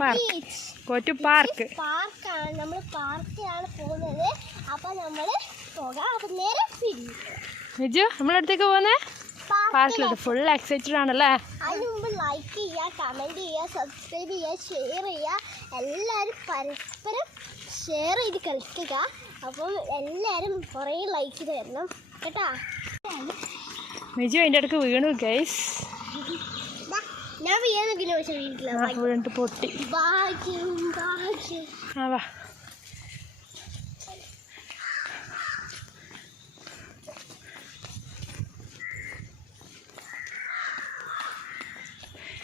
Park. Beach. Go to park. പാർക്കാണ്. നമ്മൾ പാർക്കിലാണ് പോകുന്നത്. അപ്പൊ നമ്മൾ പോകാം. നേരെ മിജു നമ്മളടുത്തേക്ക് പോകുന്നേ പാർക്കിലോട്ട് ഫുൾ എക്സൈറ്റഡ് ആണല്ലേ? അതിന് മുമ്പ് ലൈക്ക് ചെയ്യുക കമന്റ് ചെയ്യുക സബ്സ്ക്രൈബ് ചെയ്യുക ഷെയർ ചെയ്യുക. എല്ലാവരും പരസ്പരം ഷെയർ ചെയ്ത് കളിക്കുക. അപ്പം എല്ലാവരും കുറേ ലൈക്ക് തരണം കേട്ടാ? മിജു അതിന്റെ അടുക്ക് വീണു ഗൈസ് ഞാൻ വീണെങ്കിലും പക്ഷെ വീട്ടില്ല ആ പൊട്ടി. ഭാഗ്യം ഭാഗ്യം. ആ വാ.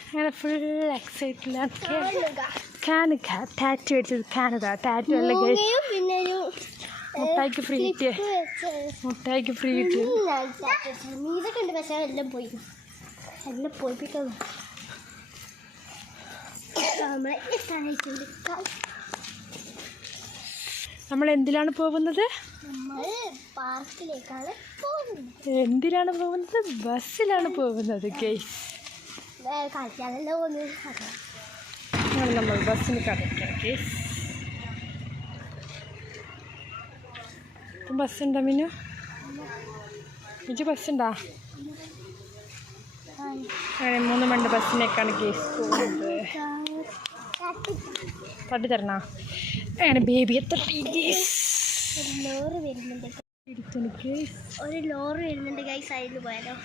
അങ്ങനെ ഫുൾ എക്സൈറ്റിലാണ് കാനുക ടാറ്റു അടിച്ചത് കാനുക ടാറ്റു അല്ല മുട്ടായിക്ക് ഫ്രീ കിട്ടിയ. മുട്ടായിക്ക് ഫ്രീ കിട്ടിയ. നീതൊക്കെ ഉണ്ട് പക്ഷെ എല്ലാം പോയി. എല്ലാം പോയിപ്പിക്കുന്നു നമ്മളെ സഹായിച്ചുണ്ട് നമ്മൾ എന്തിലാണ് പോകുന്നത്? നമ്മൾ പാർക്കിലേക്കാണ് പോകുന്നത്. എന്തിനാണ് പോകുന്നത്? ബസ്സിലാണ് പോകുന്നത് വേറെ കളിക്കാനല്ല പോകുന്നത്. നമ്മൾ ബസ്സിന് കടയ്ക്കാം ഗൈസ് ബസ് ഉണ്ടോ മിനു? മിജു ബസ് ഉണ്ടോ അങ്ങനെ മൂന്ന് മണ്ട് ബസ്സിനേക്കാണ് കേസ് പോകുന്നത്. തട്ടി തരണോ അങ്ങനെ ബേബിയെ തട്ടി ഗേസ് ഒരു ലോറി വരുന്നുണ്ട്. ഗേസ് ഒരു ലോറി വരുന്നുണ്ട് ഗൈ സൈഡിൽ പോയാലോ.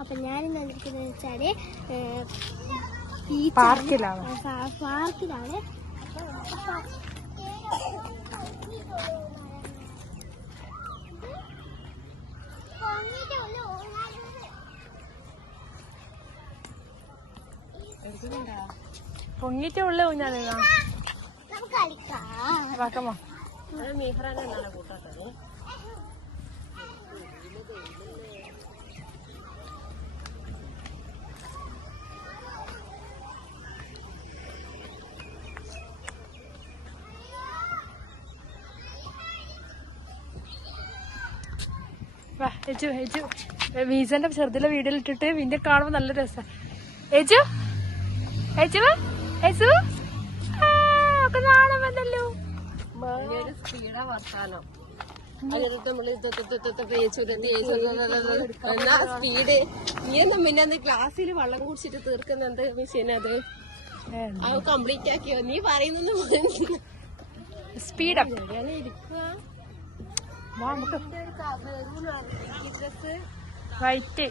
അപ്പം ഞാൻ വന്നിരിക്കുന്നത് വെച്ചാൽ പാർക്കിലാണ്. പാർക്കിലാണ്. പൊങ്ങിറ്റേ ഉള്ള ഊഞ്ഞാലേ നമുക്ക് കളിക്കാം. വാക്കമ്മ. വാ എജു എജു. മീസന്റെ ചെറുതിലെ വീഡിയോയിൽ ഇട്ടിട്ട് വീണ്ടും കാണുമ്പോൾ നല്ല രസം. എജു? ഒക്കെ നാളെ വന്നല്ലോ. സ്പീഡാ വർത്താനം. എന്നാ സ്പീഡ്. നീ എന്നാ പിന്നെ അന്ന് ക്ലാസ്സിൽ വെള്ളം കുടിച്ചിട്ട് തീർക്കുന്ന എന്ത് മെഷീൻ അത്? അത് കംപ്ലീറ്റ് ആക്കിയോ? നീ പറയുന്നത് സ്പീഡ്. വൈറ്റ്.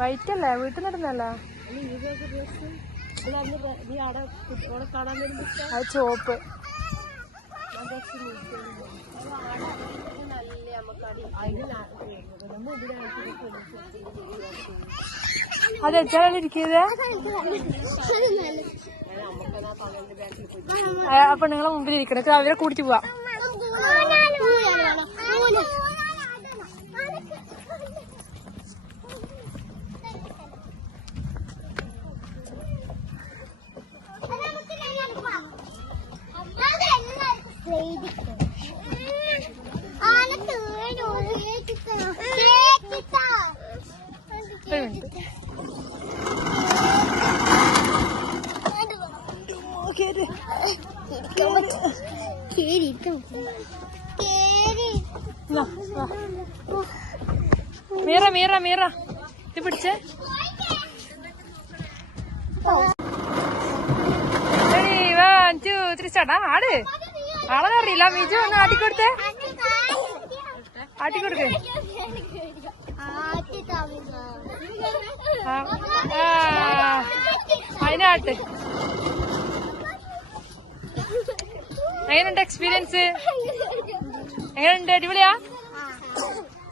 വൈറ്റ് അല്ലേ വീട്ടിൽ നിന്നിരുന്നല്ലേ അത് ചോപ്പ് അത് എത്രയാണ് ഇരിക്കുന്നത് അപ്പൊ നിങ്ങളെ മുമ്പിൽ ഇരിക്കണം അവരെ കൂട്ടിട്ട് പോവാ ഒരു മിനിറ്റ് ഇതാ, വാ. മീറ മീറ മീറ. ഇത് പിടിച്ചേ. വൺ ടു ത്രീ സ്റ്റാർട്ടാ ആട്. ആളെ അറിയില്ല മിജു ഒന്ന് ആട്ടിക്കൊടുത്തേ. ആട്ടിക്കൊടുക്കേ. അതിനാട്ട് എങ്ങനെയുണ്ട് എക്സ്പീരിയൻസ് എങ്ങനെയുണ്ട്? അടിപൊളിയാ?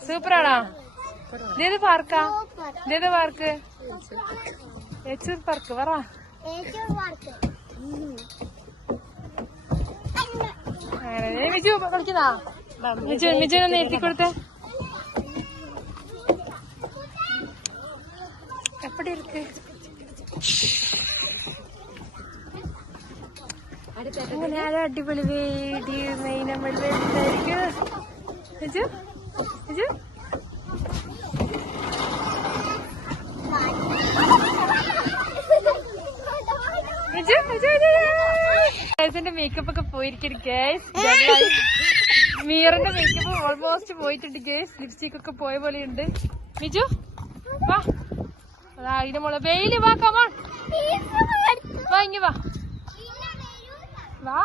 സൂപ്പറാണോ? ഇതേത് പാർക്കാ ഇതേത് പാർക്ക് എച്ച് പാർക്ക് പറ. അങ്ങനെ. വിജു കളിക്കുന്നതാ എപ്പടി ഇരിക്ക്? അടിപൊളി വേടി മെയിൻ നമ്മൾ വിജു വിജു മീസിന്റെ മേക്കപ്പ് ഒക്കെ പോയിരിക്കും ഗേസ് മീറിന്റെ മേക്കപ്പ് ഓൾമോസ്റ്റ് പോയിട്ടുണ്ട് ഗേസ് ലിപ്സ്റ്റിക് ഒക്കെ പോയ ഉണ്ട് മിജു വാ. അതാ അതിന്റെ മോളെ. വെയിൽ വാ കമാൺ വാ ഇങ്ങ വാ. വാ.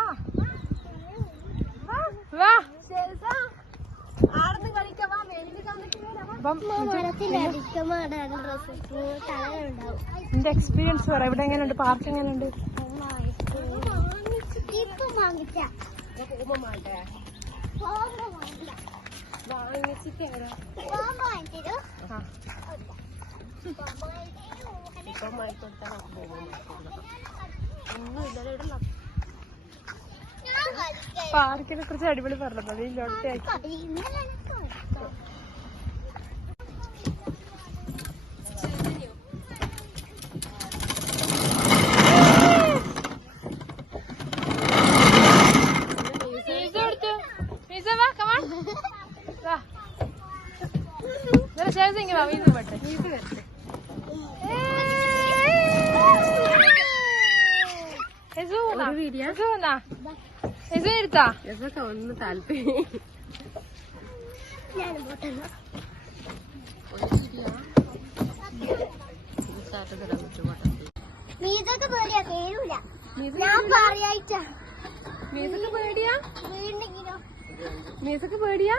എക്സ്പീരിയൻസ് പറ ഇവിടെ എങ്ങനെയുണ്ട്? പാർക്ക് എങ്ങനെയുണ്ട്? വാങ്ങിച്ചിട്ട് പാർക്കിനെ കുറിച്ച് അടിപൊളി പറഞ്ഞത്. അത് എടുത്താ. ഒന്ന് താല്പര്യം. മീതൊക്കെ പേടിയാ കേഴൂല ഞാൻ പറയായിട്ടാ. മീസക്ക് പേടിയാ? മീസക്ക് പേടിയാ?